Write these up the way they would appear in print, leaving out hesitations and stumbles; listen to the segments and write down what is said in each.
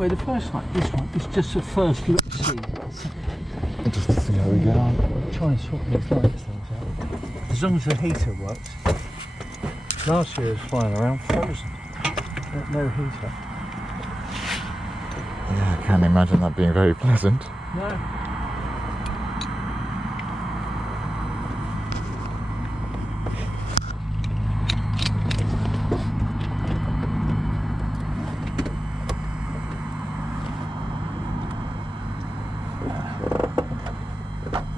Anyway, the first light, this one, is just a first look to see. Just to see how we get on. Try and sort these lights things out. As long as the heater works. Last year it was flying around frozen. No heater. Yeah, I can't imagine that being very pleasant. No.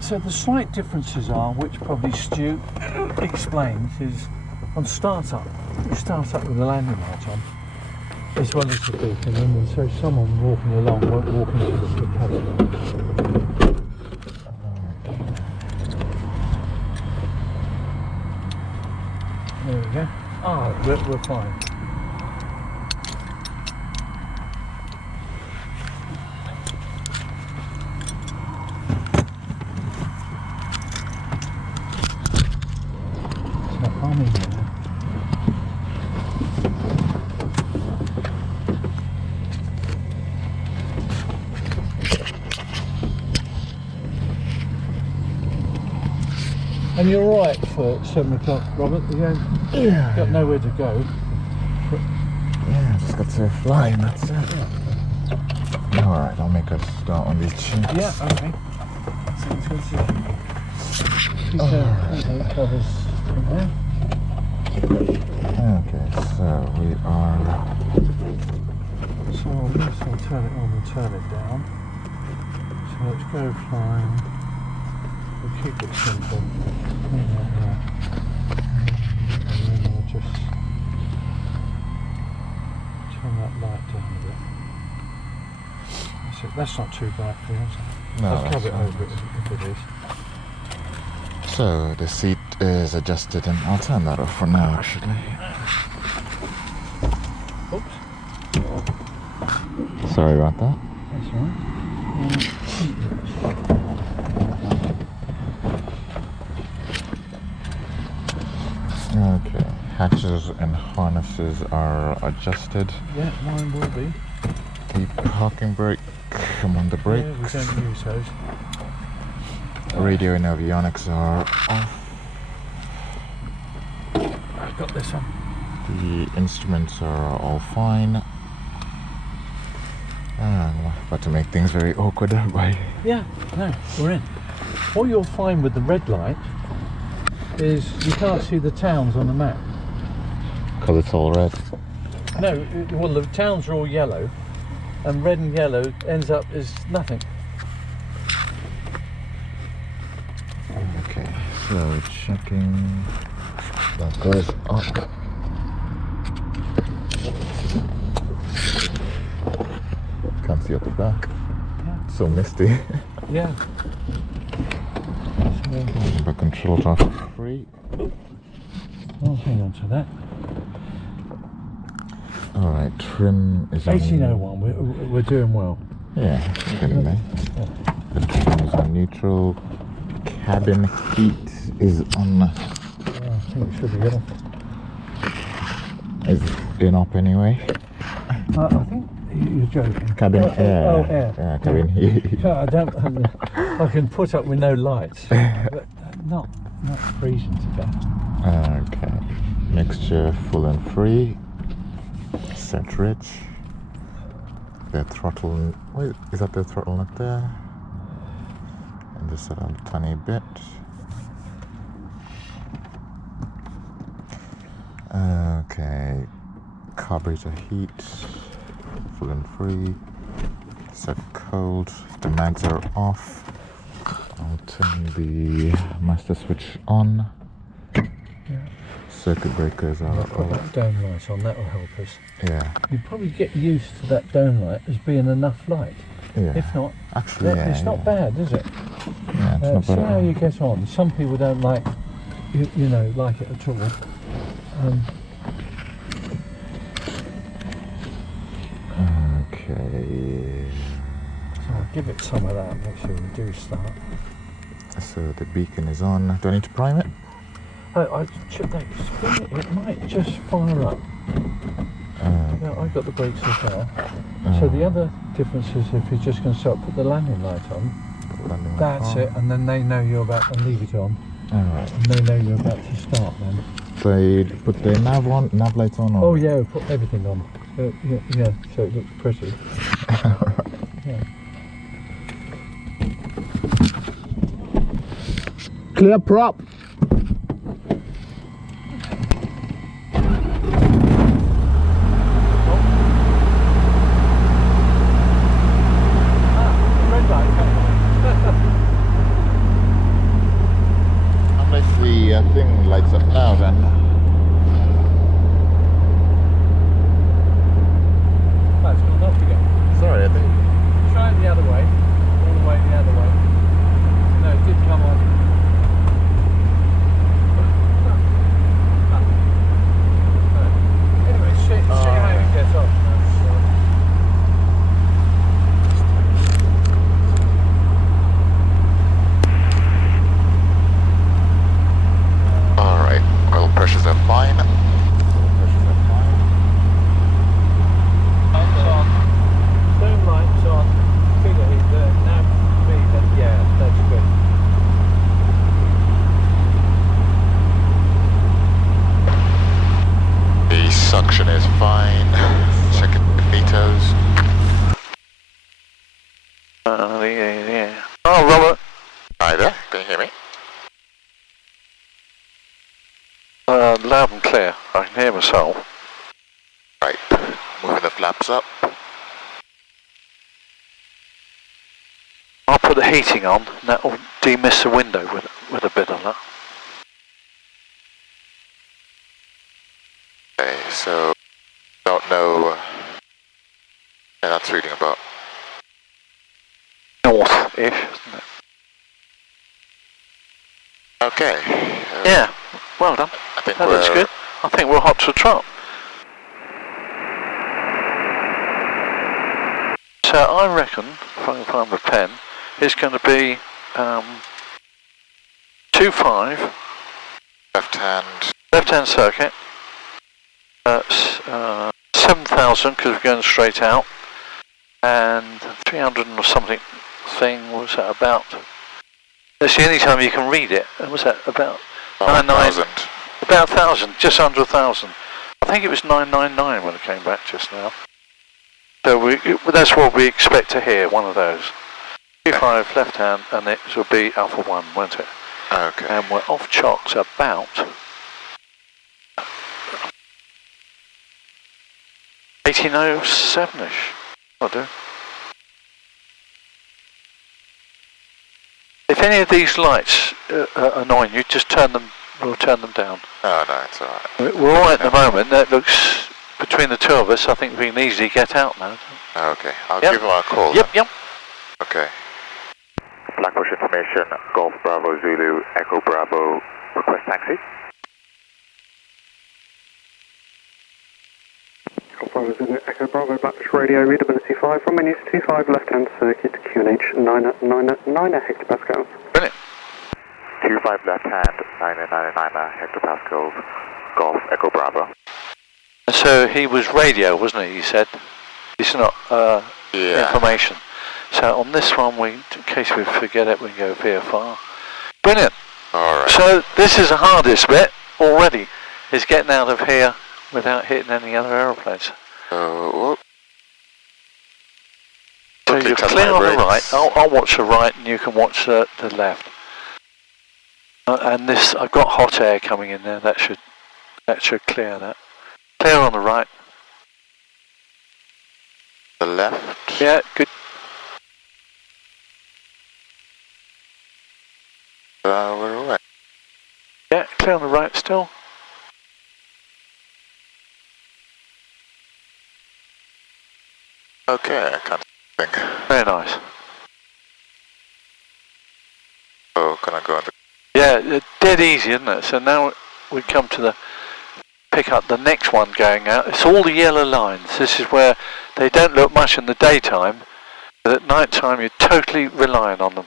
So the slight differences are, which probably Stu explains, is on startup, you start up with the landing light on, as well as the beacon, and so someone walking along won't walk into the cabin. There we go. Ah, we're fine. And you're right for 7 o'clock, Robert. You Yeah. got nowhere to go. Yeah, just got to fly and that's it. Yeah. Alright, I'll make a start on these chinks. Yeah, okay. Sounds good. Covers from there. Okay, so we are... So this will turn it on and turn it down. So let's go flying. We'll keep it simple. And then we'll just turn that light down a bit. That's it. That's not too bad for you, is it? No, I'll cover it over it if it is. So the seat is adjusted and I'll turn that off for now actually. Oops. Sorry about that. That's all right. Okay, hatches and harnesses are adjusted. Yeah, mine will be. The parking brake, I'm on the brakes. Yeah, we don't use those. Radio and avionics are off. I've got this one. The instruments are all fine. I'm about to make things very awkward by... Yeah, no, we're in. What you'll find with the red light is you can't see the towns on the map. Because it's all red. No, well the towns are all yellow, and red and yellow ends up as nothing. Okay, so checking. That goes up. Can't see at the back. Yeah. So misty. Yeah. But controls are free. I'll hang on to that. Alright, trim is on... 1801, we're doing well. Yeah, getting there. Yeah. The trim is on neutral. Cabin heat is on... I think it should be good. Is in up anyway. I think you're joking. Cabin air. Oh, air. Yeah, cabin heat. I can put up with no lights, but not freezing to death. Okay, mixture full and free. Set rich. The throttle. Wait, is that the throttle not there? And just a tiny bit. Okay, carburetor heat, full and free. Set cold. The mags are off. I'll turn the master switch on. Yeah. Circuit breakers are Put that off. dome light on, that will help us. Yeah. You probably get used to that dome light as being enough light. Yeah. If not, Actually, yeah, it's not bad, is it? Yeah, it's not See bad. how you get on. Some people don't like, you know, like it at all. Okay. So I'll give it some of that. Make sure we do start. So the beacon is on. Do I need to prime it? I should spin it. It might just fire up. Yeah, I've got the brakes as well. So the other difference is if you're just going to start, put the landing light on. That's it, and then they know you're about to leave it on. Alright. And they know you're about to start then. So you put the nav lights on? Or? Oh yeah, we put everything on. Yeah, so it looks pretty. Yeah. Clear prop! Unless the thing lights up now then. That's gone off again. Sorry, I think. Try it the other way. All the way the other way. No, it did come on. Anyway, see how it gets on. Alright, oil pressures are fine. Lights on. Boom lights on. Figure heat there. Now speed. Yeah, that's good. The suction is fine. Checking the meters. Yeah. Oh, Robert. Hi there, can you hear me? Loud and clear. I can hear myself. Right, moving the flaps up. I'll put the heating on, and that will demist the window with a bit on that. Okay, so don't know. Yeah, that's reading about. North-ish, isn't it? Okay. Yeah, well done. I think That looks good. I think we're hot to the trot. So I reckon, if I can find the pen, it's going to be 2.5 left-hand circuit, 7,000 because we're going straight out, and 300 or something thing. Was that about? That's the only time you can read it. Was that about 1,000. About 1,000, just under 1,000. I think it was 999 when it came back just now. So that's what we expect to hear, one of those. 2.5 left hand, and it will be Alpha 1, won't it? Okay. And we're off chocks about 1807-ish. I'll do. If any of these lights are annoying you, just we'll turn them down. Oh no, it's alright. We're all right at the moment. That looks, between the two of us, I think we can easily get out now. Okay, I'll give him a call. Yep. Okay. Blackbush information, Golf Bravo Zulu, Echo Bravo, request taxi. Golf Bravo Zulu, Echo Bravo, Blackbush Radio, readability 5, from menus 25 left-hand circuit, QNH 999 hectopascals. Brilliant. 25 left hand, 999 hectopascals, Golf Echo Bravo. And so he was radio, wasn't he, you said? It's not information. So on this one, in case we forget it, we can go VFR. Brilliant. Alright. So this is the hardest bit already, is getting out of here without hitting any other aeroplanes. So you're clear on the right. I'll watch the right and you can watch the left. And this, I've got hot air coming in there, that should clear that. Clear on the right. the left. Yeah, good. We're away. Yeah, clear on the right still. Okay, I can't think. Very nice. Oh, can I go on the... Yeah, dead easy, isn't it? So now we come to pick up the next one going out. It's all the yellow lines. This is where they don't look much in the daytime, but at night time you're totally relying on them.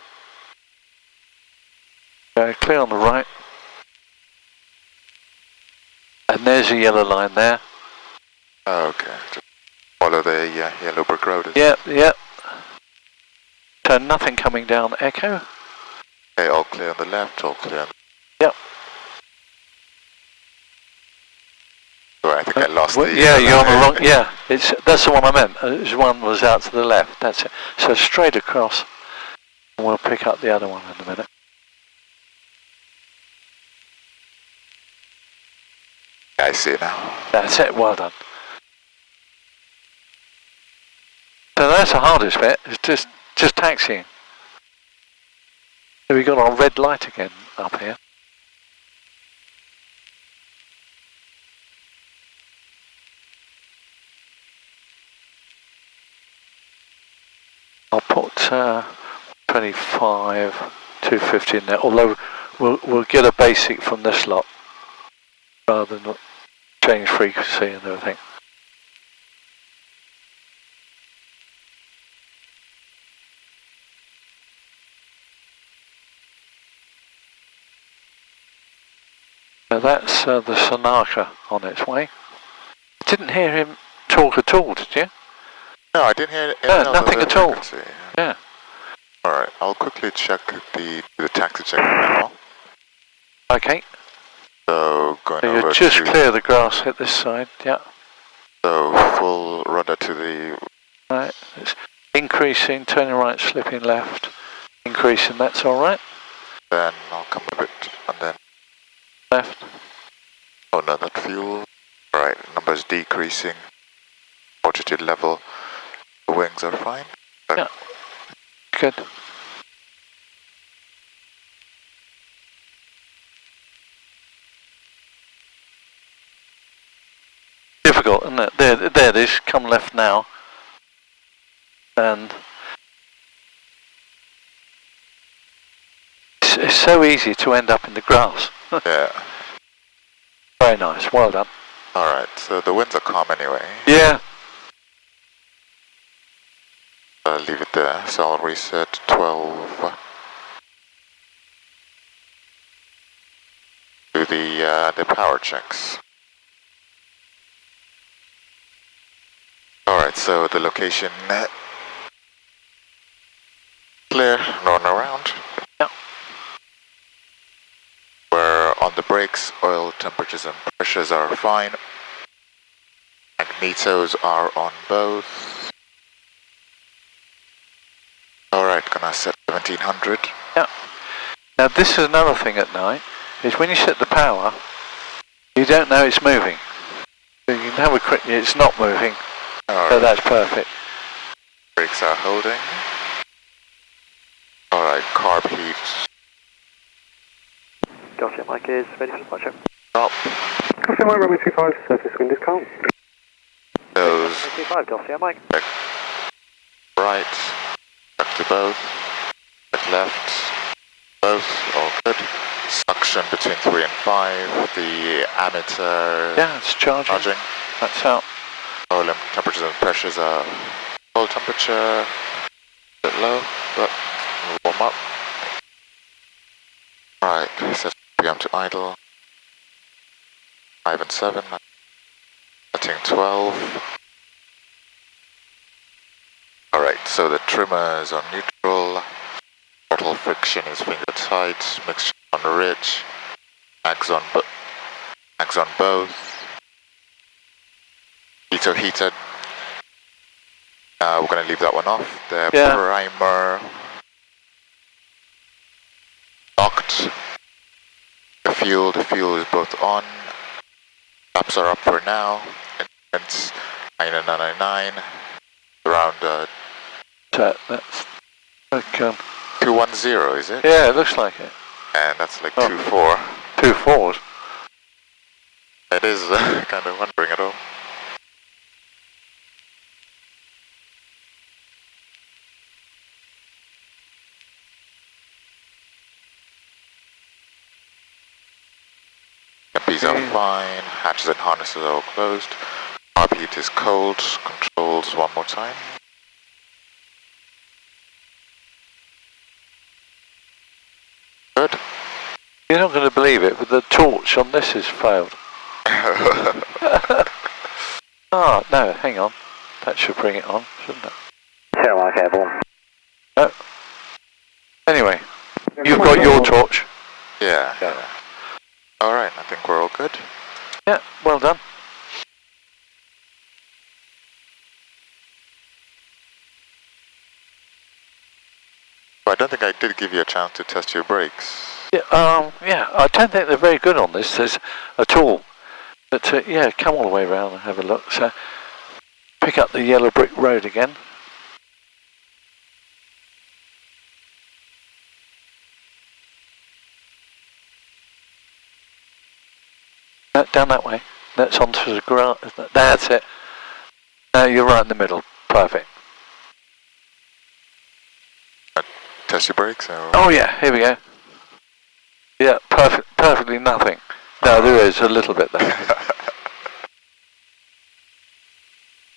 Clear on the right. And there's a yellow line there. Okay, just follow follow the yellow brick road. Yep, yep. So nothing coming down Echo? Okay, all clear on the left, all clear on Yep. Sorry, I think I lost the... Yeah, you're on the wrong... Yeah, that's the one I meant. One was out to the left, that's it. So straight across, and we'll pick up the other one in a minute. I see it now. That's it, well done. So that's the hardest bit, it's just taxiing. So we got our red light again up here. I'll put 25, 250 in there, although we'll get a basic from this lot rather than change frequency and everything. Now that's the Sanaka on its way. Didn't hear him talk at all, did you? No, I didn't hear No, nothing at all. Yeah. Alright, I'll quickly check the taxi check now. Okay. So, going So over you just to... clear the grass, hit this side, yeah. So, full rudder to the... Right, it's increasing, turning right, slipping left, increasing, that's alright. Then I'll come a bit, and then... Left. Oh no, not fuel. Alright, numbers decreasing. Altitude level. The wings are fine. Yeah. Good. Difficult, isn't it? There it is, come left now. And it's so easy to end up in the grass. Yeah. Very nice, well done. Alright, so the winds are calm anyway. Yeah. I'll leave it there, so I'll reset 12. Do the power checks. Alright, so the location clear, run around. Yep. We're on the brakes, oil temperatures and pressures are fine. Magnetos are on both. Alright, gonna set 1700. Yeah. Now this is another thing at night, is when you set the power, you don't know it's moving. So you can have a quick, it's not moving, All so right. that's perfect. Brakes are holding. Alright, carb heat. Gotcha, Mike is ready for departure. Drop. Gotcha, Mike, runway 25, surface wind is calm. Those 25, Gotcha, Mike. right. Back to both. Back left. Both. All good. Suction between 3 and 5. The ammeter Yeah, it's charging. charging. That's out. Oil temperatures and pressures are oil temperature. A bit low, but we'll warm up. Right, set PM to idle. 5 and 7. Setting 12. Alright, so the trimmer is on neutral. Throttle friction is finger tight. Mixture on ridge. Mags on both. Heater heated. We're going to leave that one off. The Yeah. primer locked. The fuel is both on. Taps are up for now. It's 9999. Around So that's like, 210, is it? yeah, it looks like it. And that's like Oh. 24. 2 4s. It is kind of wondering at all. MPs are fine, hatches and harnesses are all closed. Carb heat is cold, controls one more time. Good. You're not going to believe it, but the torch on this has failed. Ah, no, hang on. That should bring it on, shouldn't it? Semi careful. No. Anyway, you've got your torch. Yeah. Alright, I think we're all good. Yeah, well done. I don't think I did give you a chance to test your brakes. Yeah, I don't think they're very good on this at all. But yeah, come all the way around and have a look. So, pick up the yellow brick road again. Down that way. That's onto the grass. That's it. No, you're right in the middle. Perfect. Test your brakes? Or? Oh yeah, here we go. Yeah, perfectly nothing. No, there is a little bit there.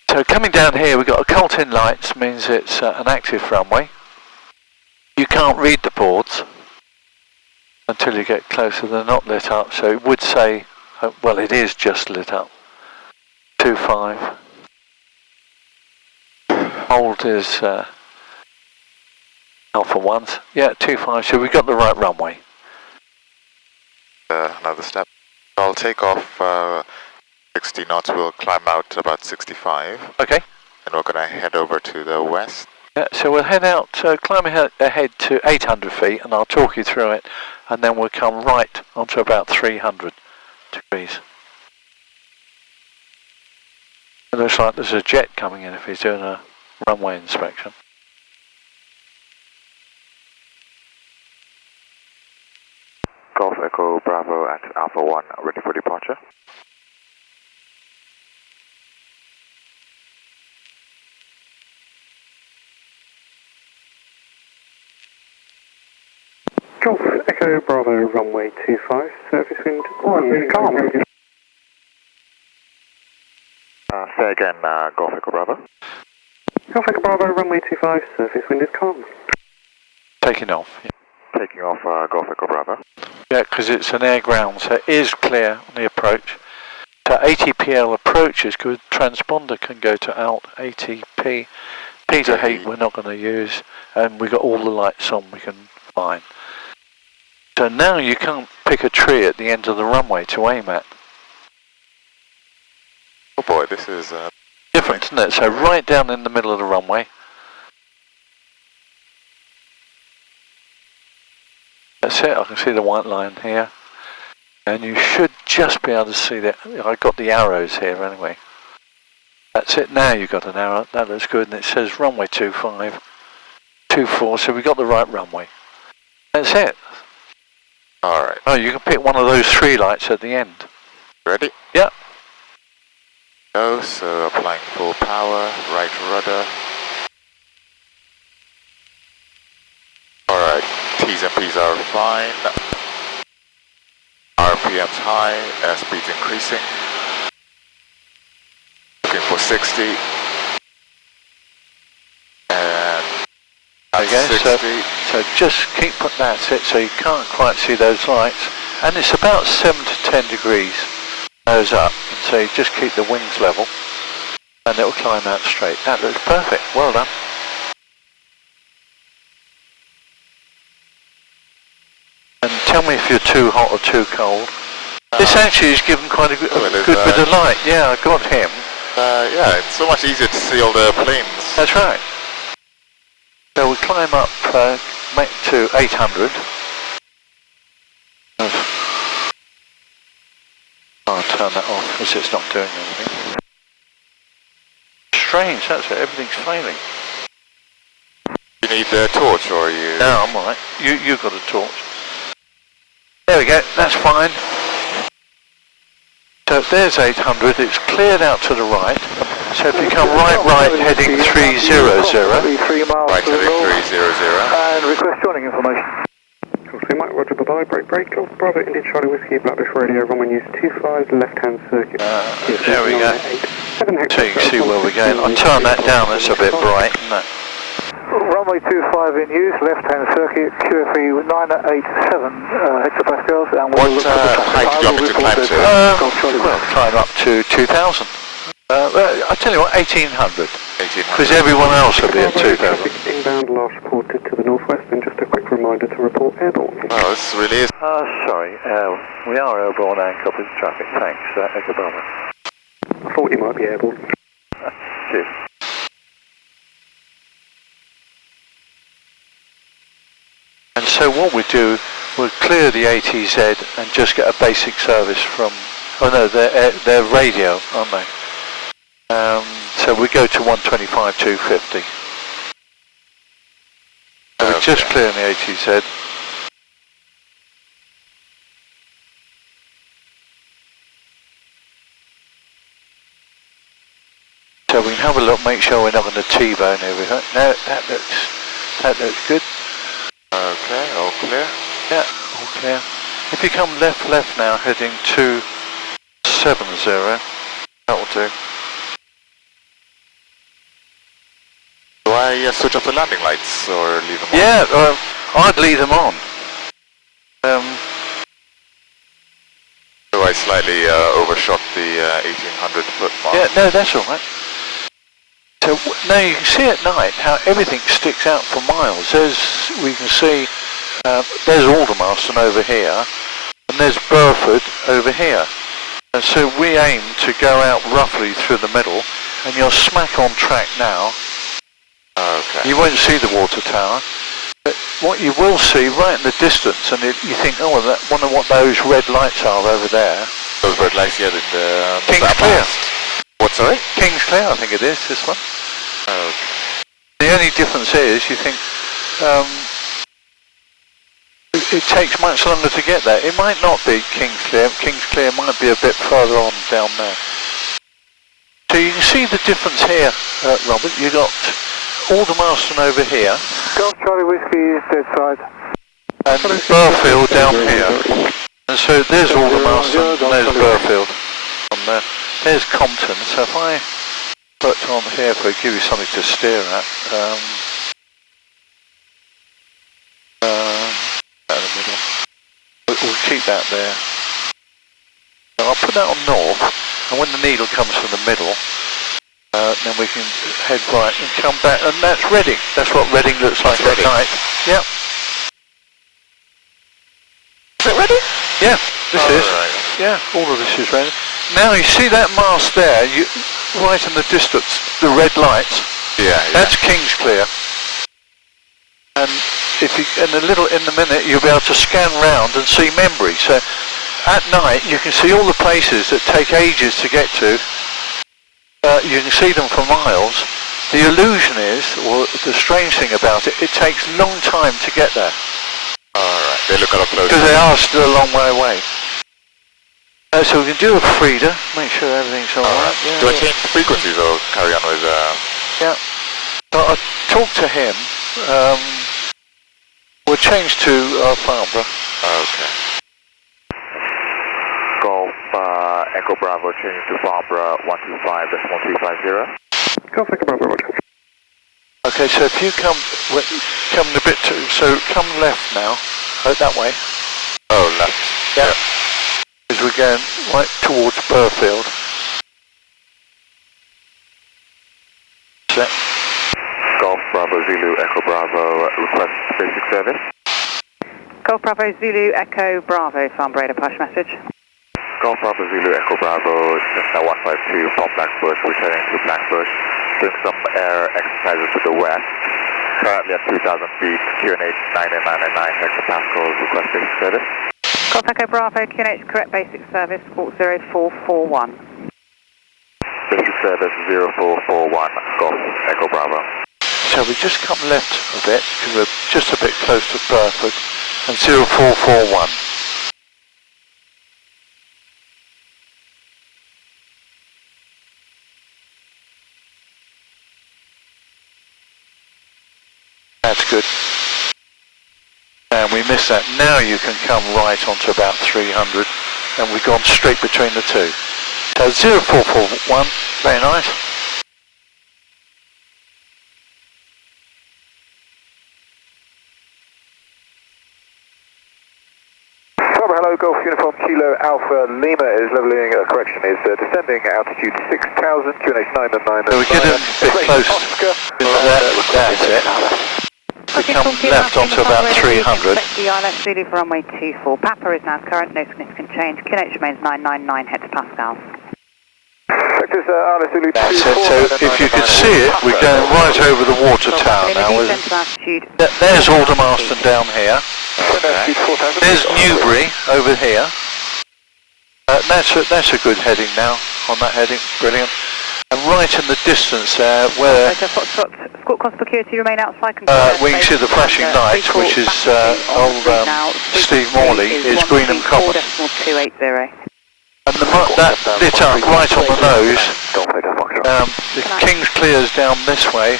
So coming down here, we've got occult-in lights, means it's an active runway. You can't read the boards until you get closer. They're not lit up, so it would say, well, it is just lit up. 25. Hold is Alpha 1s. Yeah, 25, so we've got the right runway. Another step. I'll take off 60 knots, we'll climb out to about 65. Okay. And we're going to head over to the west. Yeah, so we'll head out, climb ahead to 800 feet, and I'll talk you through it, and then we'll come right onto about 300 degrees. It looks like there's a jet coming in if he's doing a runway inspection. Golf Echo Bravo at Alpha 1, ready for departure. Golf Echo Bravo runway 25, surface wind 1, calm. Say again, Golf Echo Bravo. Golf Echo Bravo runway 25, surface wind is calm. Taking off. Yeah. Taking off Golf Echo Bravo. Yeah, because it's an air ground, so it is clear on the approach. So ATPL approach is good. Transponder can go to alt ATP. P to heat we're not going to use, and we've got all the lights on we can find. So now you can't pick a tree at the end of the runway to aim at. Oh boy, this is Different, isn't it? So right down in the middle of the runway. That's it, I can see the white line here. And you should just be able to see that. I got the arrows here anyway. That's it, now you've got an arrow. That looks good, and it says runway 25, 24, so we got the right runway. That's it. alright. Oh, you can pick one of those three lights at the end. Ready? Yep. Go, so applying full power, right rudder. Alright, T's and P's are fine. RPM's high, airspeed's increasing. Looking for 60. And There you go. 60. So just keep putting that it so you can't quite see those lights. And it's about 7 to 10 degrees nose up. And so you just keep the wings level and it'll climb out straight. That looks perfect. Well done. And tell me if you're too hot or too cold. This actually is given quite a good bit of light. Yeah, I got him. Yeah, it's so much easier to see all the planes. That's right. So we climb up to 800. I'll turn that off because it's not doing anything. Strange, that's it, everything's failing. You need the torch or you... No, I'm alright. You've got a torch. There we go, that's fine. So there's 800, it's cleared out to the right. So if you come right, heading 300. Right, heading 300. And request joining information. Cool, so Mike, Roger, bye-bye, break, Golf Bravo, India Charlie Whiskey, Blackbush Radio, runway news 25, left-hand circuit. There we go. So you can see where we're going. I'll turn that down, it's a bit bright, isn't it? Runway 25 in use, left-hand circuit, QFE 987 hectopascals, and we'll What height do you want me to climb to? Well, climb up to 2,000. I'll tell you what, 1,800. because everyone else will be at 2000. Traffic inbound last reported to the northwest, and just a quick reminder to report airborne. Oh, this really is. Sorry, we are airborne and copy the traffic. Thanks, Echo Bravo. I thought you might be airborne. Cheers. And so what we do, we'll clear the ATZ and just get a basic service from, oh no, they're radio, aren't they? So we go to 125, 250. So we're just clearing the ATZ. So we can have a look, make sure we're not going to T-bone everything. No, that looks good. Okay, all clear. Yeah, all clear. If you come left now, heading 270, that'll do. Do I switch off the landing lights or leave them on? Yeah, I'd leave them on. So I slightly overshot the 1800 foot mark. Yeah, no, that's all right. So now you can see at night how everything sticks out for miles. We can see there's Aldermaston over here, and there's Burford over here. And so we aim to go out roughly through the middle, and you're smack on track now. Okay. You won't see the water tower, but what you will see right in the distance, and you think, oh, I wonder what those red lights are over there. Those red lights here in the... King's Clear. What, sorry? King's Clear, I think it is, this one. Okay. The only difference is, you think, it takes much longer to get there. It might not be King's Clear. King's Clear might be a bit further on down there. So you can see the difference here, Robert. You got Aldermaston over here. Golf Charlie Whiskey, dead side. And Burfield down here. And so there's Aldermaston and there's Burfield on there. There's Compton. So if I put on here for give you something to steer at. In the middle. We'll keep that there. So I'll put that on north, and when the needle comes from the middle, then we can head right and come back, and that's Reading. That's what Reading looks like at night. Yep. Is it ready? Yeah, this is. Right. Yeah, all of this is Reading. Now you see that mast there, right in the distance, the red lights. Yeah. That's King's Clear. And if you, in a minute, you'll be able to scan round and see Membry. So at night, you can see all the places that take ages to get to. You can see them for miles. The illusion is, or the strange thing about it, it takes a long time to get there. Alright, they look a lot closer. Because they are still a long way away. So we can do a Frida, make sure everything's alright. Yeah, do I change the frequencies or carry on with... Yeah. So I talked to him. We'll change to Farnborough. Okay. Golf Echo Bravo changing to Farnborough 125.350. Golf Echo Bravo, Roger. Okay, so if you come a bit too, so come left now, that way. Oh, left. Yeah. Because we're going right towards Burfield. Set. Golf Bravo Zulu Echo Bravo request basic service. Golf Bravo Zulu Echo Bravo, Farnborough Push message. Golf Bravo Zulu Echo Bravo, Cessna 152 from Blackbush, returning to Blackbush, doing some air exercises to the west. Currently at 2,000 feet, QNH 9999 hectopascals, request basic service. Golf Echo Bravo, QNH correct basic service, port 0441. Basic service 0441, Golf Echo Bravo. So we just come left a bit, because we're just a bit close to Burford, and 0441. That's good. And we missed that. Now you can come right onto about 300, and we've gone straight between the two. So 0441, very nice. Hello, Golf Uniform Kilo Alpha Lima is leveling, correction, is descending altitude 6,000, QNH 9 and 9 and 9. So we're getting a bit close. That's it. We come left onto about 300. The ILS Zulu for runway 24. Papa is now current, no significant change. QNH remains 999 hectopascals. That's it. So if you could see it, we're going right over the water tower now. There's Aldermaston down here. Okay. There's Newbury over here. That's a good heading now on that heading. Brilliant. And right in the distance there, where Squawk Conspicuity remain outside. we can see the flashing lights, which is old Steve Morley, is green and copper. 4.280. And that lit up right on the nose. The King's Clear's down this way.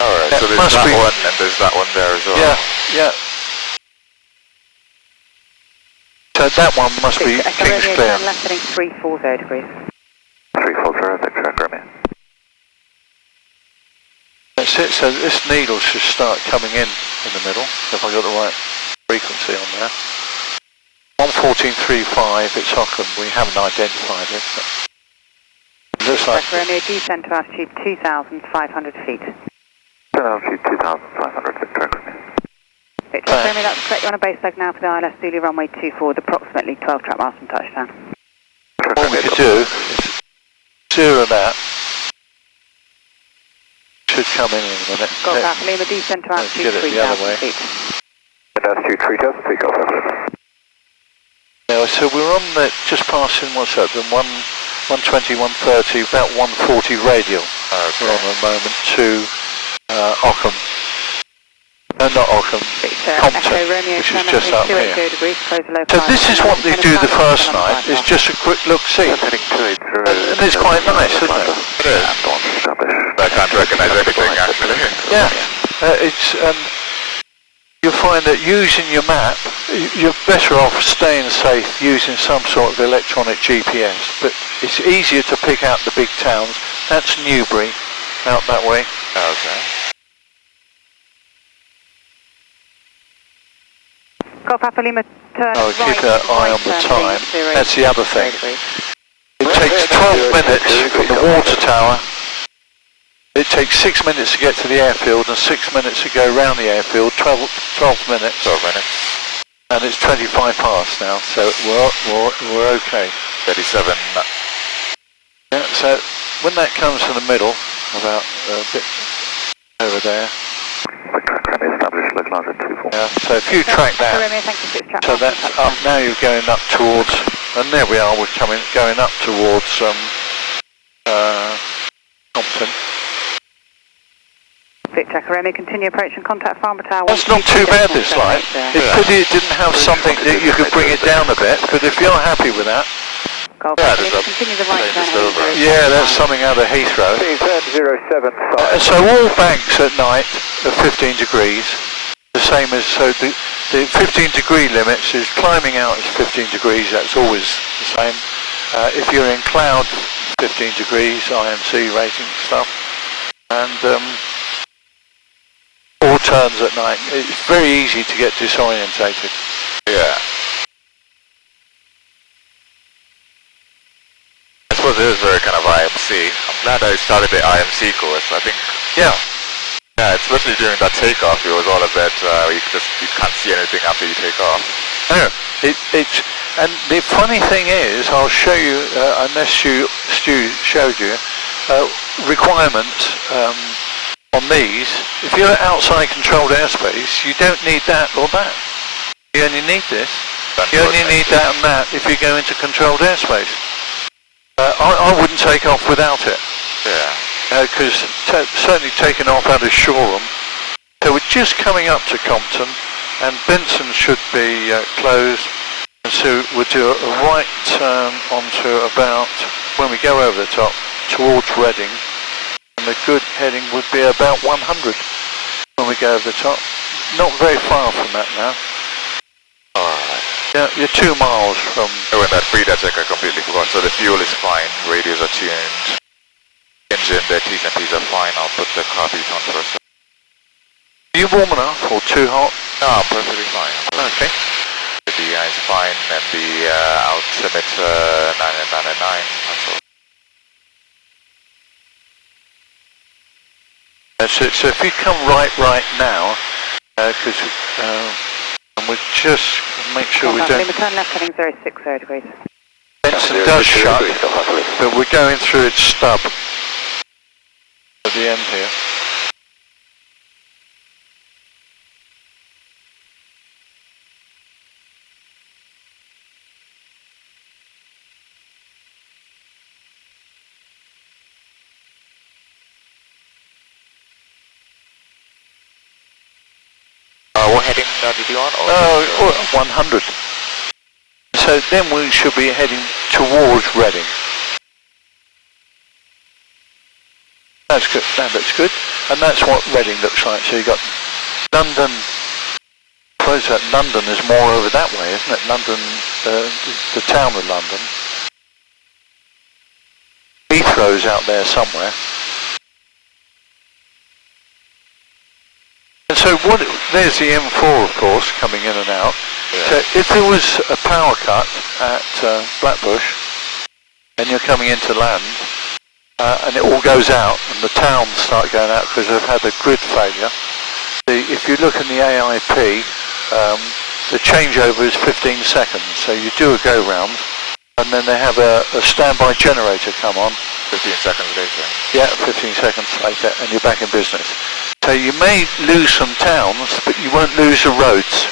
Alright, so there's that one and there's that one there as well. Yeah, yeah. So that one must be King's Clear. Left heading 340 degrees. 340, that's track, Romeo. That's it, so this needle should start coming in the middle, if I got the right frequency on there. 114.35, it's Ockham, we haven't identified it. But it looks like... Romeo, descend to altitude 2,500 feet. Altitude 2,500 feet, track, Romeo. Victor, Romeo, that's correct, you're on a base leg now for the ILS Zulu runway 24, with approximately 12 trap miles from touchdown. What we could do is zero that. Should come in a minute. Golf Alpha Lima, descend to altitude 3,000 feet. Altitude 3,000 feet, Golf Alpha Lima. Yeah, so we're on the, just passing, what's that, the 120, 130, about 140 radial. We're on at the moment to Ockham. Not Ockham, Compton, which is just up here. So this is what they do the first night, is just a quick look-see. And it's quite nice, isn't it? It is. I can't recognise anything actually. Yeah, you'll find that using your map, you're better off staying safe using some sort of electronic GPS, but it's easier to pick out the big towns. That's Newbury, out that way. Okay. Golf Alpha Lima, turn keep an eye on the time. That's the other thing. It takes 12 minutes from the water tower. It takes 6 minutes to get to the airfield and 6 minutes to go around the airfield. 12 minutes. 12 minutes. And it's 25 past now, so we're okay. 37. Yeah, so when that comes to the middle, about a bit over there. Yeah, so if you track that, so that's up, now you're going up towards, and there we are, we're going up towards Compton. Victor Romeo, continue approach and contact Farmer Tower. That's not too bad this flight. It's pity it didn't have something that you could bring it down a bit, but if you're happy with that. Continue the right turn. Yeah, that's something out of Heathrow. 075. So all banks at night are 15 degrees. The same as, so the 15 degree limits is climbing out is 15 degrees, that's always the same. If you're in cloud, 15 degrees, IMC rating stuff. And all turns at night. It's very easy to get disorientated. Yeah. I suppose it is very kind of IMC. I'm glad I started the IMC course. I think. Yeah. Yeah, especially during that takeoff, it was all a bit. You can't see anything after you take off. No, and the funny thing is, I'll show you, unless Stu showed you, requirements on these. If you're outside controlled airspace, you don't need that or that. You only need this. You only need that and that if you go into controlled airspace. I wouldn't take off without it. Yeah. Because certainly taking off out of Shoreham. So we're just coming up to Compton, and Benson should be closed. And so we'll do a right turn onto about, when we go over the top, towards Reading. And the good heading would be about 100 when we go over the top. Not very far from that now. Alright. Yeah, you're 2 miles from... Oh, and that Frida check I completely forgot. So the fuel is fine, radios are tuned. Engine, the T's and P's are fine. I'll put the copies on for a second. Are you warm enough or too hot? No, I'm perfectly fine. Okay. It's DI is fine, and the altimeter 999, that's all. So if you come right now, because and we just make sure we don't. Turn left heading 060 degrees. Benson does shut, but we're going through its stub at the end here. What heading did you on? 100. So then we should be heading towards Reading. That's good. That looks good. And that's what Reading looks like. So you've got London. I suppose that London is more over that way, isn't it? London, the town of London. Heathrow's out there somewhere. And so there's the M4, of course, coming in and out. Yeah. So if there was a power cut at Blackbush, and you're coming into land, and it all goes out, and the towns start going out because they've had a grid failure, if you look in the AIP, the changeover is 15 seconds. So you do a go-round, and then they have a standby generator come on. 15 seconds later. Yeah, 15 seconds later, and you're back in business. So you may lose some towns, but you won't lose the roads.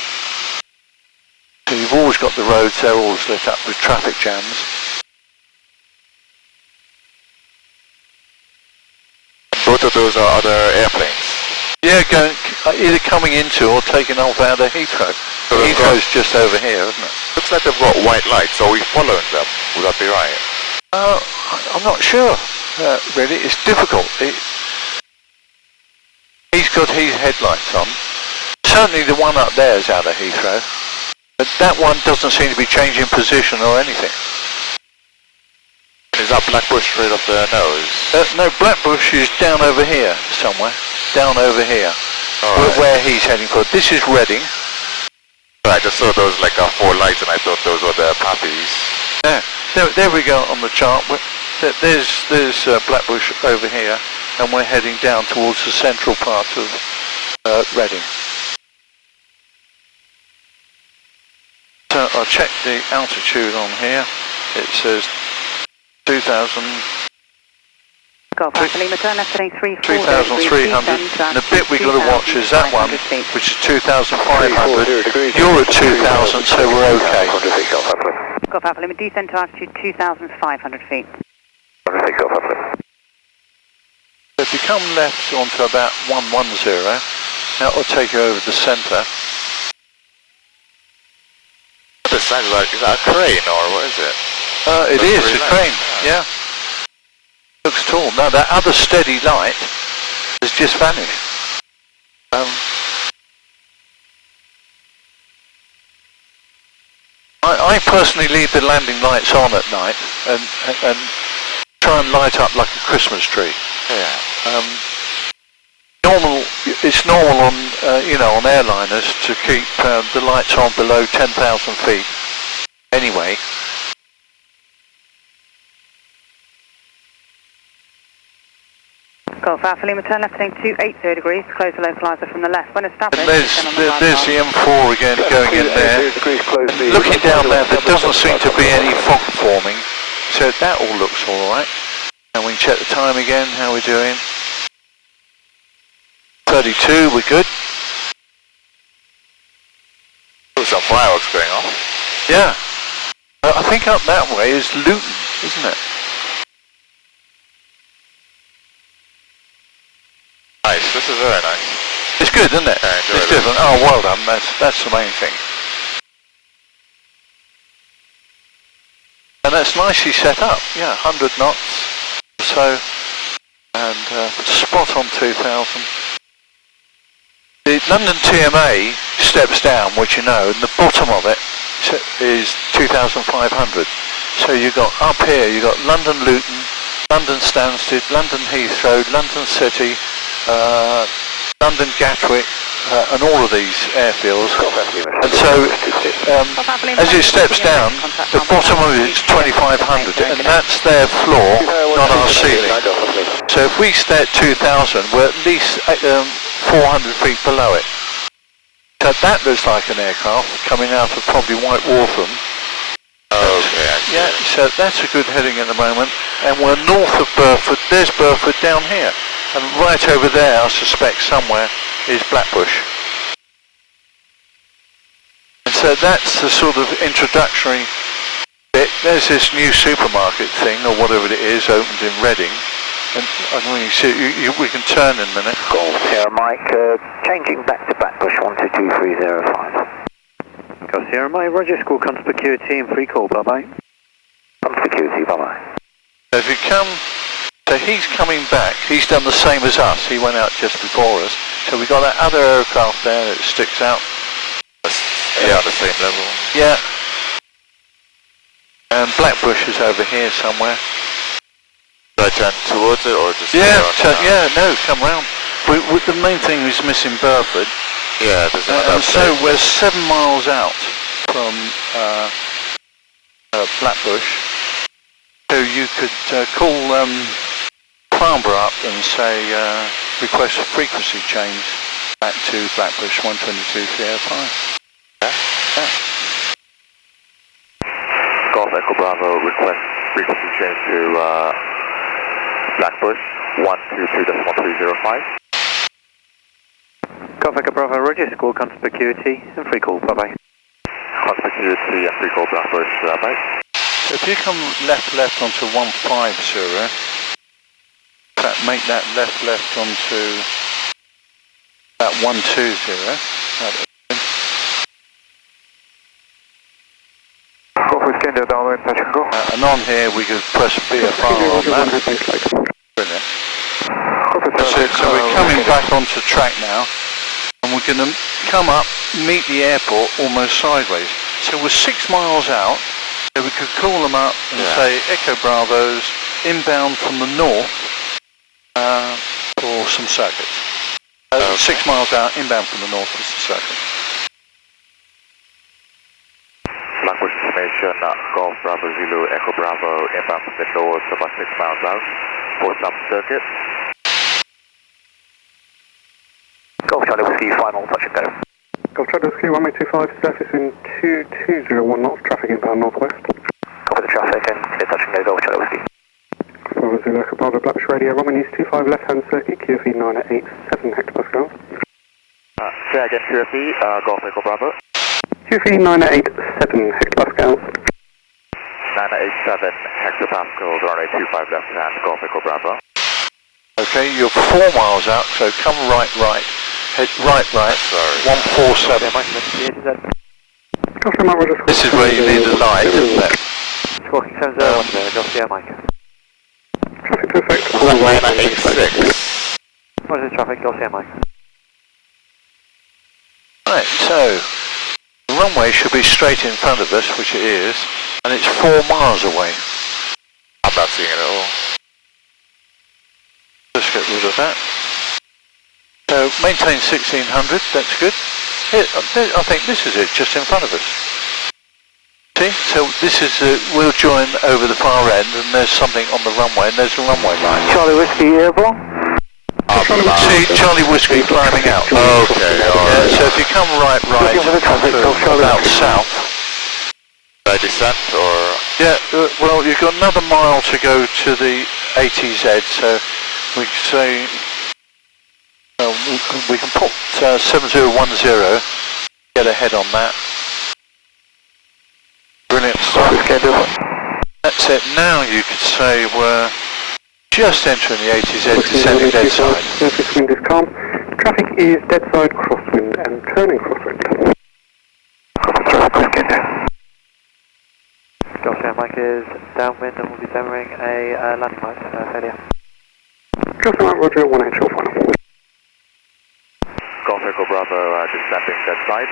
So you've always got the roads, they're always lit up with traffic jams. Both of those are other airplanes? Yeah, either coming into or taking off out of Heathrow. So Heathrow's just over here, isn't it? Looks like they've got white lights, so are we following them? Would that be right? I'm not sure, really. It's difficult. He's got his headlights on. Certainly the one up there is out of Heathrow. But that one doesn't seem to be changing position or anything. Is that Blackbush straight up the nose? No, Blackbush is down over here somewhere. Down over here. Right. Where he's heading for. This is Reading. I just saw those like 4 lights and I thought those were the poppies. Yeah, there we go on the chart. There's Blackbush over here, and we're heading down towards the central part of Reading. So I'll check the altitude on here. It says 2,000. Golf Alpha Lima, turn left heading 3,300. And the bit we got to watch is that one, which is 2,500. You're at 2,000, so we're okay. Golf Alpha Lima, descend to altitude 2,500 feet. So if you come left onto about 110, that will take you over the centre. This sounds like, is that a crane or what is it? It is a crane, yeah. Looks tall. Now that other steady light has just vanished. I personally leave the landing lights on at night and try and light up like a Christmas tree. Yeah. It's normal on on airliners to keep the lights on below 10,000 feet. Anyway. Golf Alpha Lima, turn left heading 280 degrees, close the localizer from the left. When established, and there's the M4 again going in there. Looking down there doesn't seem to be any fog forming, so that all looks alright. And we can check the time again, how we're doing. 32, we're good. There's some fireworks going off. Yeah. I think up that way is Luton, isn't it? Nice, this is very nice. It's good, isn't it? Yeah, it's different. Oh, well done. That's the main thing. And that's nicely set up. Yeah, 100 knots. So, and spot on 2,000. The London TMA steps down, which you know, and the bottom of it is 2,500. So you've got up here, you've got London Luton, London Stansted, London Heathrow, London City, London Gatwick, and all of these airfields. And so, as it steps down, the bottom of it is 2,500, and that's their floor, not our ceiling. So if we stay at 2,000, we're at least 400 feet below it. So that looks like an aircraft coming out of probably White Wharton. Okay. Yeah, so that's a good heading at the moment. And we're north of Burford. There's Burford down here. And right over there, I suspect somewhere, is Blackbush. And so that's the sort of introductory bit. There's this new supermarket thing, or whatever it is, opened in Reading. And I don't know, you see, we can turn in a minute. Golf Sierra Mike, changing back to Blackbush 122305. Golf Sierra Mike, Roger, school conspicuity and free call, bye-bye. Conspicuity, bye-bye. So if you come, so he's coming back, he's done the same as us, he went out just before us. So we've got that other aircraft there that sticks out. Yeah, on the same level. Yeah. And Blackbush is over here somewhere. Should I turn towards it or just... No, come round. The main thing is missing Burford. Yeah, there's another so we're 7 miles out from Blackbush. So you could call Farnborough up and say, request a frequency change back to Blackbush 122.305. Yeah. Golf Echo Bravo, request frequency change to Blackbush 122.305. Golf Echo Bravo, Roger, school conspicuity and free call, bye-bye. Conspicuity and free call Blackbush, bye. If you come left onto 150, in fact, make that left onto that 120. And on here we could press VFR on that. Brilliant. So we're coming back onto track now, and we're going to come up, meet the airport almost sideways. So we're 6 miles out, so we could call them up and say Echo Bravos inbound from the north for some circuits. 6 miles out, inbound from the north is the circuit. Blackbush information, Golf Bravo Zulu, Echo Bravo, inbound from the north, about 6 miles out, for some circuit. Golf Charlie Whiskey, final touch and go. Golf Charlie Whiskey, 1825, surface in 2201 knots, traffic inbound northwest. Copy the traffic and touch and go, Golf Charlie Whiskey. Bravo Zulu, Echo Bravo, Blackbush Radio, Roman East 25, left-hand circuit, QFE 987 hectopascals. Say again, QFE, Golf Echo Bravo. QFE 987 hectopascals. 987 hectopascals, runway 25 left-hand, Golf Echo Bravo. Okay, you're 4 miles out, so come right. Head right. Sorry. 147. This is where you need a light, isn't it? Squawking 701, Golf Sierra Mike. Traffic perfect. 986. What is the traffic, Golf Sierra Mike? Right, so the runway should be straight in front of us, which it is, and it's 4 miles away. I'm not seeing it at all. Let's get rid of that. So maintain 1600, that's good. Here, I think this is it, just in front of us. See, so this is, we'll join over the far end, and there's something on the runway, and there's a runway line. Charlie Whiskey airborne. See, Charlie Whiskey climbing out. Okay, alright. So if you come right, about south. Should I descent or? Yeah, well, you've got another mile to go to the ATZ, so we can say, we can put 7010, get ahead on that. Brilliant stuff. That's it. Now you could say we're just entering the ATZ, descending dead side. Surface wind is calm. Traffic is dead side crosswind and turning crosswind. Golf Sierra Mike is downwind and we'll be demoing a landing light failure. Golf Sierra Mike, Roger, 1HL final. Golf Echo Bravo, descending dead side.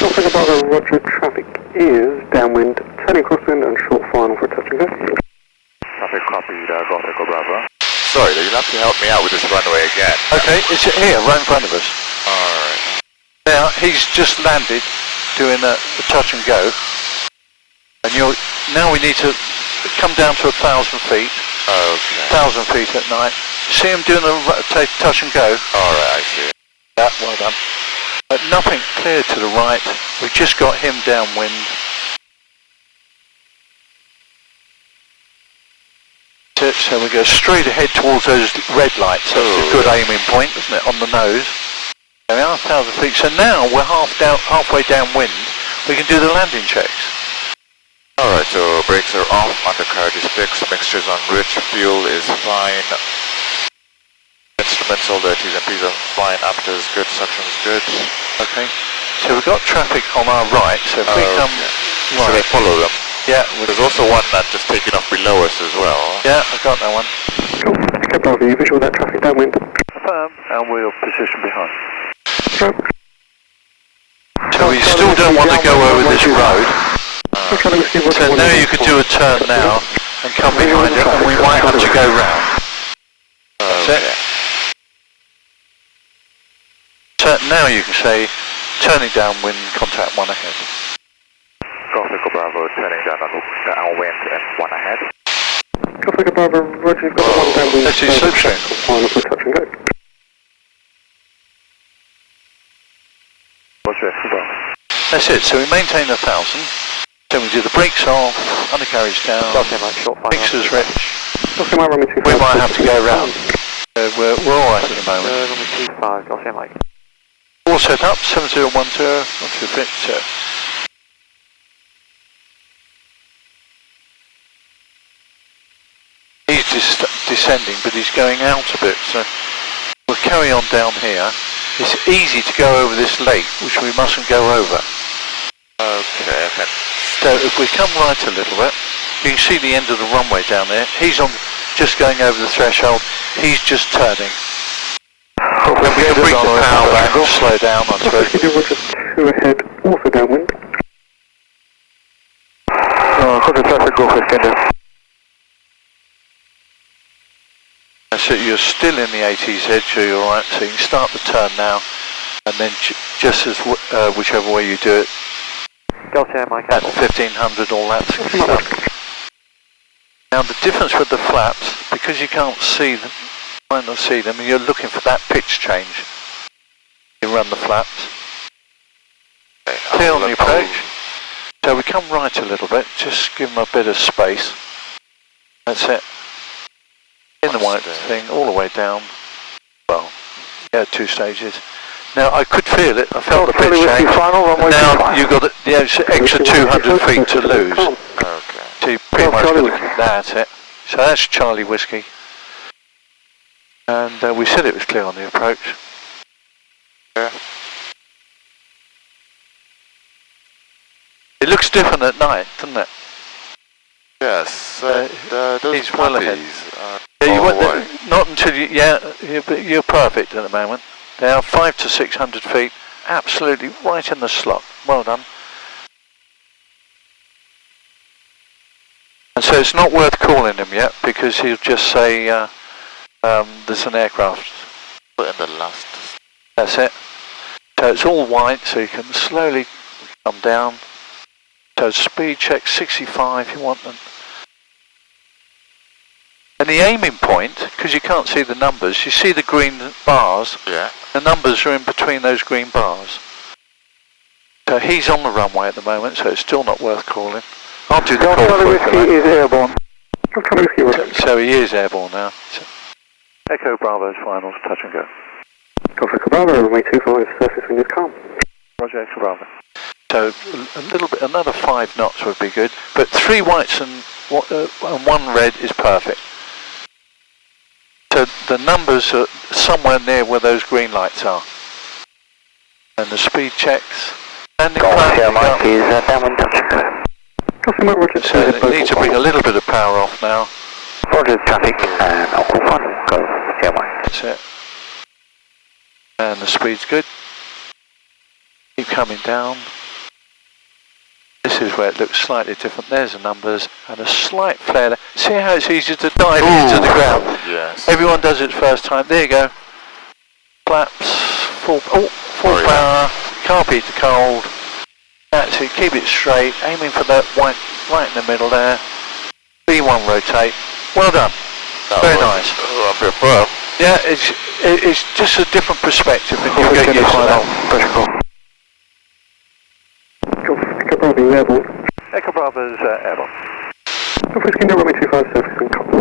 Golf Echo Bravo, Roger, traffic is downwind, turning crosswind and short final for touch and go. Traffic copied, Golf Echo Bravo. Sorry, you'll have to help me out with this runway again. Okay, it's here, right in front of us. Alright. Now, he's just landed, doing a touch and go. And now we need to come down to 1,000 feet. Okay. 1,000 feet at night. See him doing a touch and go? Alright, I see. Yeah, well done. But nothing clear to the right. We've just got him downwind. So we go straight ahead towards those red lights. That's a good aiming point, isn't it, on the nose? There we are, 1,000 feet. So now we're halfway downwind. We can do the landing checks. Alright, so brakes are off, undercarriage is fixed, mixture's enriched, fuel is fine. Instruments, all the T's and P's are fine, ammeter is good, suction's good. Okay. So we've got traffic on our right, so if we come Should I right. follow them? Yeah, There's also one that's just taking off below us as well. yeah, I've got that one. Cool. Okay, Bravo, you visual that traffic downwind. Confirm, and we'll position behind. Right. So we still don't want to go over this road. So now you could do a turn now and come behind it, and we might have to go round. That's it. So now you can say, turning downwind, contact 1 ahead. Golf Echo Bravo turning downwind and 1 ahead. Golf Echo Bravo, Roger, you've got the one downwind. That's his slipstream. Final for touch and go. Roger Echo Bravo. That's it, so we maintain 1,000. Then we do the brakes off, undercarriage down, mixers rich. Okay, my runway 25. We might have to go round. We're alright at the moment. Runway 25, Golf Mike. All set up, 7010, 12 feet. He's descending, but he's going out a bit, so we'll carry on down here. It's easy to go over this lake, which we mustn't go over. Okay. So if we come right a little bit, you can see the end of the runway down there. He's on, just going over the threshold. He's just turning. Then we can bring the power back, slow down, I suppose. You do Roger 2 ahead, also downwind. Contact traffic, Golf Extender. So you're still in the ATZ, so you're alright. So you can start the turn now, and then just as whichever way you do it, Golf Mike. at 1500, all that sort of stuff. Now the difference with the flaps, because you can't see them, might not see them, and you're looking for that pitch change. You run the flaps. Clear on the approach. So we come right a little bit, just give them a bit of space. That's it. In the white thing, all the way down. Well, yeah, 2 stages. Now I could feel it. I felt the pitch change. Now you've got the extra 200 feet to lose. Okay. So you pretty much got to, that's it. So that's Charlie Whiskey. And we said it was clear on the approach. Yeah. It looks different at night, doesn't it? Yes. Those he's well ahead. puppies are Not until you, but you're perfect at the moment. They are 500 to 600 feet, absolutely right in the slot. Well done. And so it's not worth calling him yet, because he'll just say there's an aircraft. in the last. That's it. So it's all white, so you can slowly come down. So speed check 65 if you want them. And the aiming point, because you can't see the numbers, you see the green bars. Yeah. The numbers are in between those green bars. So he's on the runway at the moment, so it's still not worth calling. I'll do the call for you. Is airborne. So he is airborne now. So Echo Bravo's finals, touch and go. Golf Echo Bravo, runway 25, surface wind is calm. Roger, Echo Bravo. So a little bit, another 5 knots would be good, but 3 whites and 1 red is perfect. So the numbers are somewhere near where those green lights are. And the speed checks. Landing plan. Mike is downwind touch and go. Roger, So it needs to bring a little bit of power off now. Roger, traffic, and I'll call final. Go, Sierra Mike. That's it. And the speed's good. Keep coming down. This is where it looks slightly different. There's the numbers and a slight flare. See how it's easy to dive into the ground? Yes. Everyone does it first time. There you go. Flaps, full power, can't beat the cold. That's it, keep it straight, aiming for that white right in the middle there. B1 rotate. Well done. Very nice. Yeah, it's just a different perspective and you get used to that. Echo Bravo airborne. Echo Bravo's airborne. Whiskey, no runway 25 surface and copy.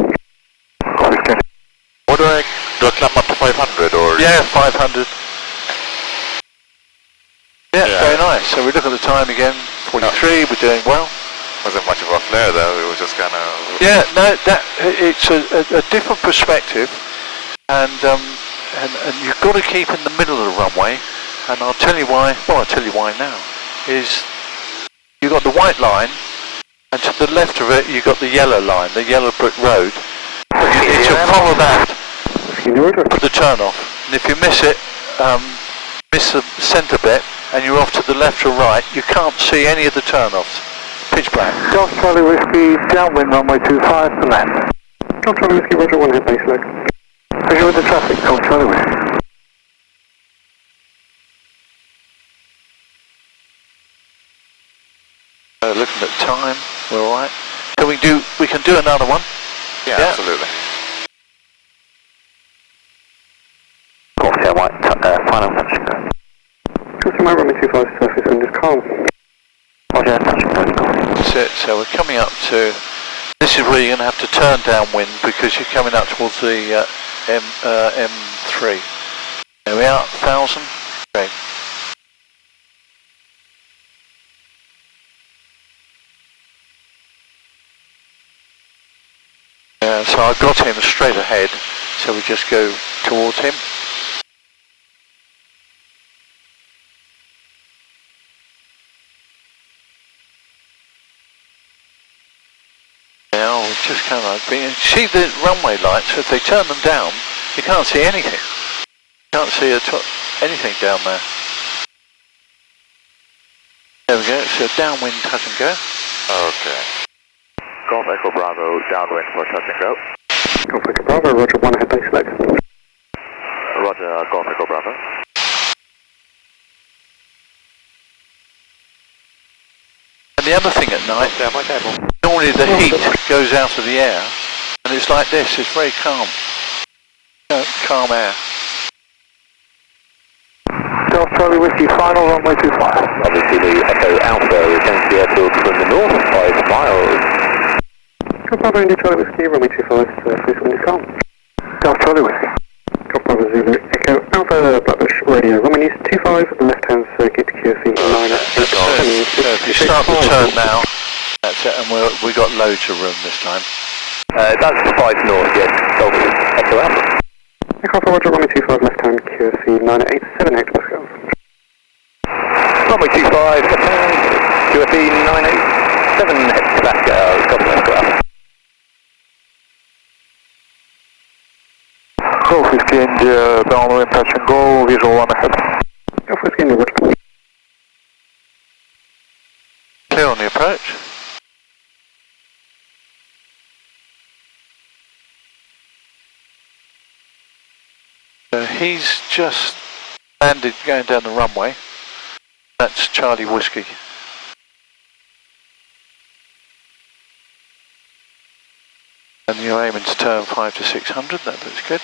What do I climb up to 500 or? Yeah, 500. Yeah, very nice. So we look at the time again, 43, we're doing well. Wasn't much of a flare though, it was just kind of... Yeah, no, it's a different perspective and you've got to keep in the middle of the runway, and I'll tell you why, well I'll tell you why now, is you've got the white line and to the left of it you've got the yellow line, the yellow brick road. You need to follow that for the turn off, and if you miss it, miss the centre bit and you're off to the left or right, you can't see any of the turn-offs. Pitch black. Golf Charlie Whiskey, downwind runway 25 to land. Golf Charlie Whiskey, Roger, 1 head base leg. Visual with the traffic, Golf Charlie Whiskey. Looking at time, we're alright. So we can do another one. Yeah, absolutely. Golf Charlie White, final touch. Customer runway 25 surface wind is calm. Roger, touch. That's it, so we're coming up to, this is where you're going to have to turn downwind because you're coming up towards the M3. There we are, 1000. Great. So I got him straight ahead, so we just go towards him. Now we're just kind of being, see the runway lights, if they turn them down, you can't see anything. You can't see anything down there. There we go, so downwind touch and go. Okay. Golf Echo Bravo, downwind for touch and go. Golf Echo Bravo, Roger, 1 head base leg. Roger, Golf Echo Bravo. And the other thing at night, normally the heat goes out of the air, and it's like this, it's very calm. Calm air. Golf Charlie Whiskey, final runway 25. Obviously the Echo Alpha is going to be airfield from the north, 5 miles. Golf Bravo India Charlie Whiskey, runway 25 surface wind is calm. Golf Charlie Whiskey. Golf Bravo Zulu Echo Alpha Blackbush Radio, runway news 25, left-hand circuit, QC 987. So if you start the turn now, that's it, and we got loads of room this time. That's 5 north, yes. Golf Echo Alpha. Echo Alpha Roger, runway 25, left-hand QC 987 hectopascals. Runway 25, left-hand QFE 987 hectopascals. Golf Echo Alpha. Golf Whiskey India, downwind touch and go, visual 1 ahead. Golf Whiskey India, Roger. Clear on the approach. So he's just landed going down the runway. That's Charlie Whiskey. And you're aiming to turn 5 to 600, that looks good.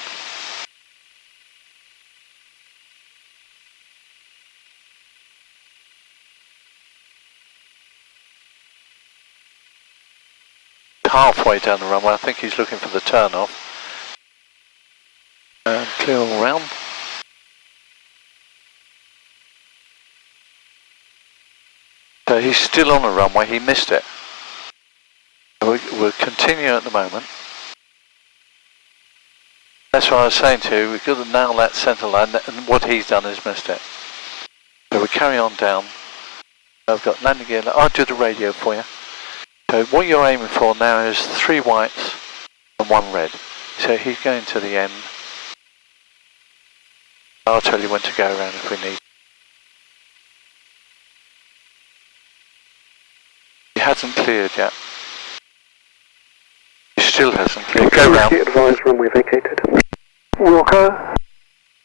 Halfway down the runway, I think he's looking for the turn off. And clear all round. So he's still on the runway, he missed it. We're continuing at the moment. That's what I was saying to you, we've got to nail that centre line, and what he's done is missed it. So we carry on down. I've got landing gear, I'll do the radio for you. So what you're aiming for now is 3 whites and 1 red. So he's going to the end. I'll tell you when to go around if we need. hasn't cleared yet. He still hasn't cleared. Go round. Advised runway vacated. Wilco.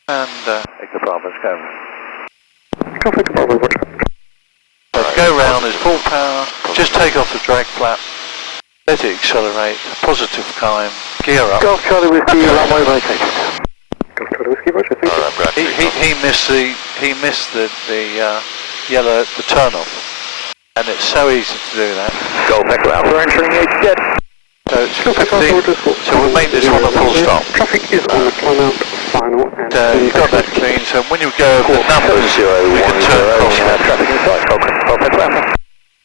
And Echo Bravo's go. Traffic Bravo, roger. so go round is full power. Just take off the drag flap. Let it accelerate. Positive climb. Gear up. Golf Charlie Whiskey, runway vacated. Golf Charlie Whiskey, roger, thank you. He missed the yellow, the turn off. And it's so easy to do that. Golf Echo Alpha entering dead. So it's 15, so we'll make this one a full stop. Traffic is on the climb out final and... You've got that clean, so when you go over the numbers, we can turn cross. Traffic inside, Golf Echo Alpha.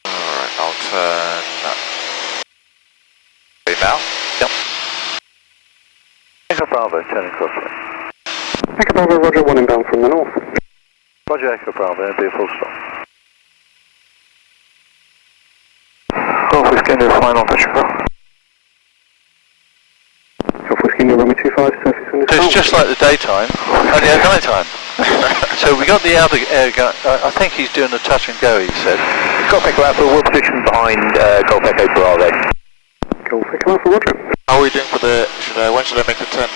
Alright, I'll turn... now? Yep. Echo Bravo turning crossway. Echo Bravo, roger, one inbound from the north. Roger Echo Bravo, it'll be a full stop. Golf Whiskey into final touch control. Golf Whiskey into runway 25, surface in the So it's just like the daytime, only at night time. So we got the other air guy, I think he's doing a touch and go, he said. Golf Echo Alpha, we're positioned behind Golf Echo Bravo. Golf Echo Alpha, roger. How are we doing for the... when should I make the turn?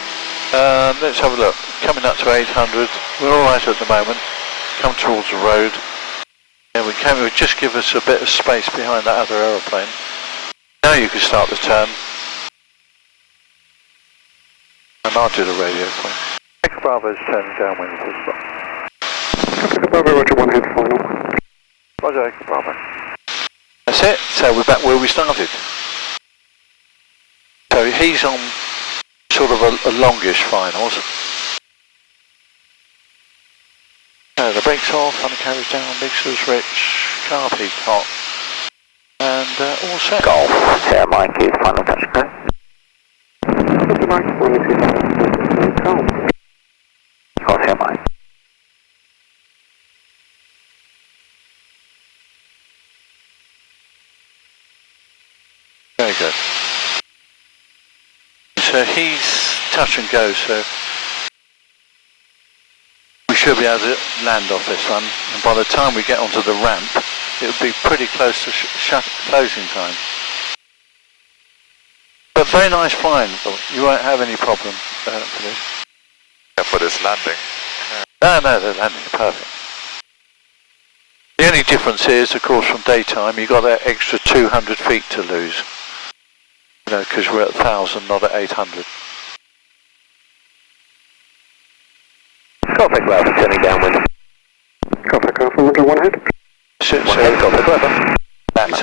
Let's have a look. Coming up to 800. We're alright at the moment. Come towards the road. Yeah, we came. It would just give us a bit of space behind that other aeroplane. Now you can start the turn. And I'll do the radio for you. Echo Bravo's turning downwind full stop. Echo Bravo, roger, one head final. Roger Echo Bravo. That's it. So we're back where we started. So he's on sort of a longish finals. The brakes off, undercarriage down, mixers rich, car peak hot, and all set. Golf, Sierra Mike is final touch go. Dr. Mike, runway 25, calm. Golf, Sierra Mike. Very good. So he's touch and go, so we should be able to land off this one, and by the time we get onto the ramp, it'll be pretty close to closing time. But very nice flying, you won't have any problem for this. Yeah, for this landing. No, the landing's perfect. The only difference is, of course, from daytime, you've got that extra 200 feet to lose. You know, because we're at 1,000, not at 800. Golf Echo Alpha turning downwind. Golf Echo Alpha, roger, one head. One head, Golf Echo Alpha. That's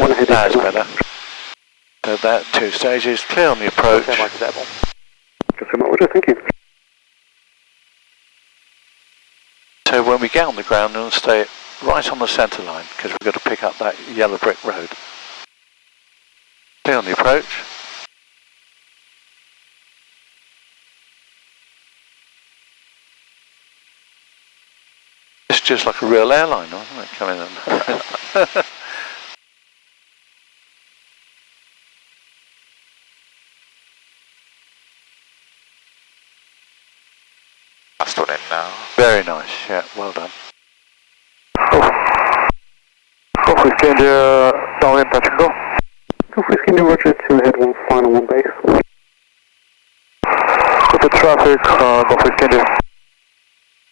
better. So that 2 stages, clear on the approach. Golf Echo roger, thank you. So when we get on the ground, we'll stay right on the centre line, because we've got to pick up that yellow brick road. Clear on the approach. It's just like a real airline, isn't it, coming in? Last one in now. Very nice, yeah, well done. Golf Whiskey into downwind touch and go. Golf Whiskey into roger, 2 ahead, 1 final, 1 base. With the traffic, Golf Whiskey into...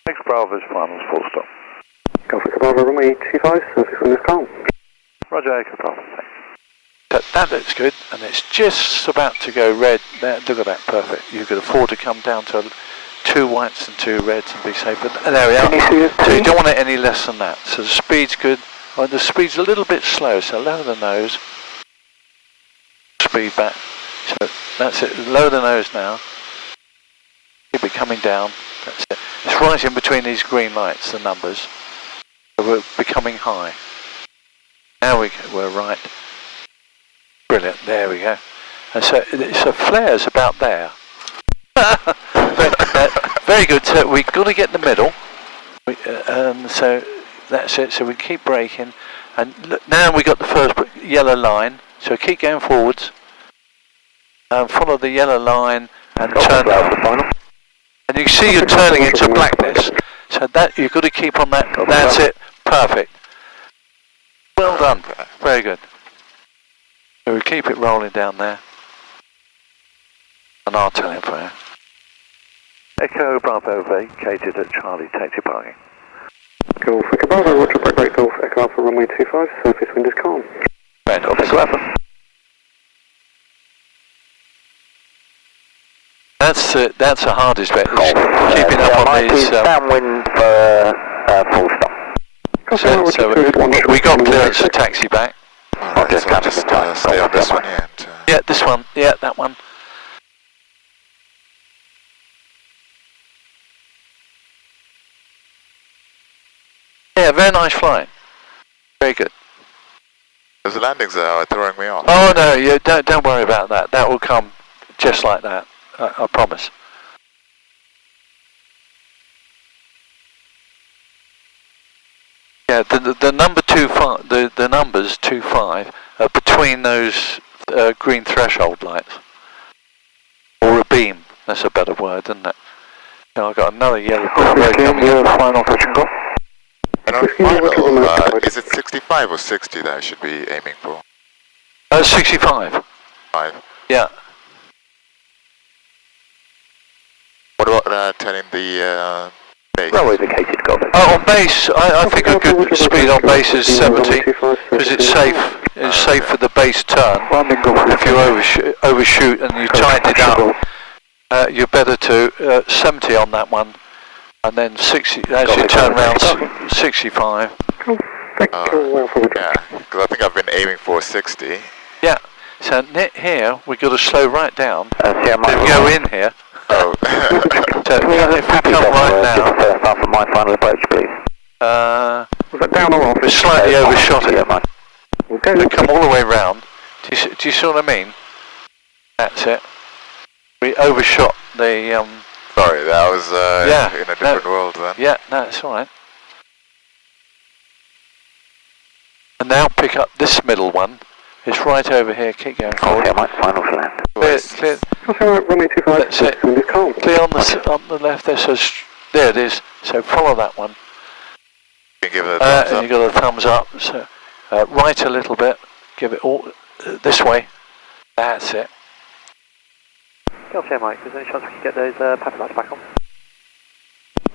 Echo Bravo's finals full stop. Golf Echo Bravo, runway 25, surface wind is calm. Roger Echo Bravo, thanks. That looks good, and it's just about to go red. There, look at that, perfect. You could afford to come down to 2 whites and 2 reds and be safe, but there we are. So you don't want it any less than that. So the speed's good. Well, the speed's a little bit slow, so lower the nose. Speed back. So that's it. Lower the nose now. Keep it coming down. That's it. It's right in between these green lights, the numbers. So we're becoming high. Now we're right. Brilliant. There we go. And so flare's about there. Very good. So we've got to get the middle. So that's it. So we keep braking. And look, now we got the first yellow line. So keep going forwards. Follow the yellow line and turn down the final. And you can see you're turning into blackness. So that you've got to keep on that. That's it. Perfect. Well done. Very good. So we keep it rolling down there. And I'll tell him for you. Echo Bravo vacated at Charlie taxi parking. Golf Echo Bravo, Roger, break Golf Echo Alpha runway 25, surface wind is calm. Golf Echo Alpha. That's the hardest bit. Is keeping up on these. Downwind for full stop. So we got clearance to taxi back. Alright, so I'll just stay on this one here. And, Yeah, this one. Yeah, that one. Yeah, very nice flying. Very good. those landings are throwing me off. Oh no, you don't worry about that. That will come just like that. I promise. Yeah, the number 25, the numbers 25 are between those green threshold lights, or a beam. That's a better word, isn't it? Now I've got another yellow Bravo coming in. Final touch and go. And on final, is it 65 or 60 that I should be aiming for? 65. 5. Yeah. What about telling the base? Runway vacated, Golf Echo. Oh, on base, I think a good speed on base is 70 because it's safe. It's safe for the base turn. If you overshoot and you tighten it up, you're better to 70 on that one, and then 60 as you turn around 65. Yeah, because I think I've been aiming for 60. Yeah. So here we've got to slow right down. Sierra Then Mike. go in here. Oh. So if we come right now, Just the first half of my final approach, please. Was that down or off? we slightly overshot it. Mike. Okay. We come all the way round. Do you see what I mean? That's it. We overshot the. Sorry, that was Yeah, in a different world then. Yeah, no, it's all right. And now pick up this middle one. It's right over here. Keep going forward. Sierra Mike, final for land. Clear Runway 25, That's it. wind is calm. Clear on the left there. So there it is. So follow that one. You can give it a thumbs And up. you got a thumbs up. So right a little bit. Give it all this way. That's it. Golf Sierra Mike, is there any chance we can get those pattern lights back on? Is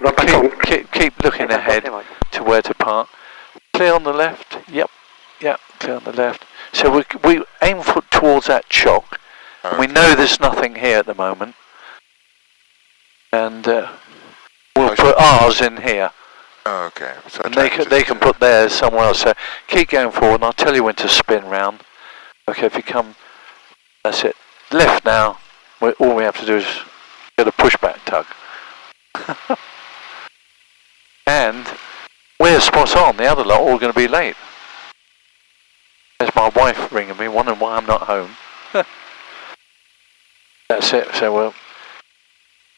that back on? Keep looking ahead to where to park. Clear on the left. Yep. Clear on the left. So we aim towards that chock. Okay. We know there's nothing here at the moment, and we'll put ours in here, Oh, okay. So and they can put theirs somewhere else. So keep going forward, and I'll tell you when to spin round. Okay, if you come, that's it. Left now. All we have to do is get a pushback tug, and we're spot on. The other lot are all going to be late. There's my wife ringing me, wondering why I'm not home. That's it, so we'll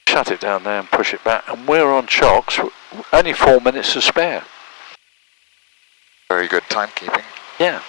shut it down there and push it back. And we're on chocks, only 4 minutes to spare. Very good timekeeping. Yeah.